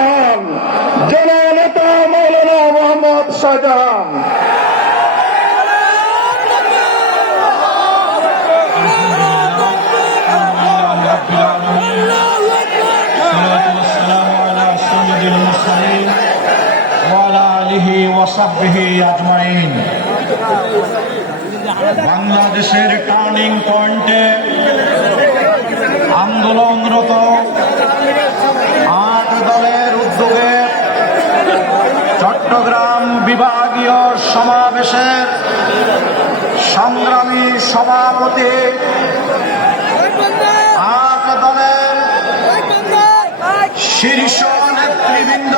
শাহজাহান, জননেতা মৌলানা মোহাম্মদ শাহজাহান। বাংলাদেশের টার্নিং পয়েন্টে আন্দোলনরত 8 দলের উদ্যোগে চট্টগ্রাম বিভাগীয় সমাবেশের সংগ্রামী সভাপতি 8 দলের শীর্ষ নেতৃবৃন্দ,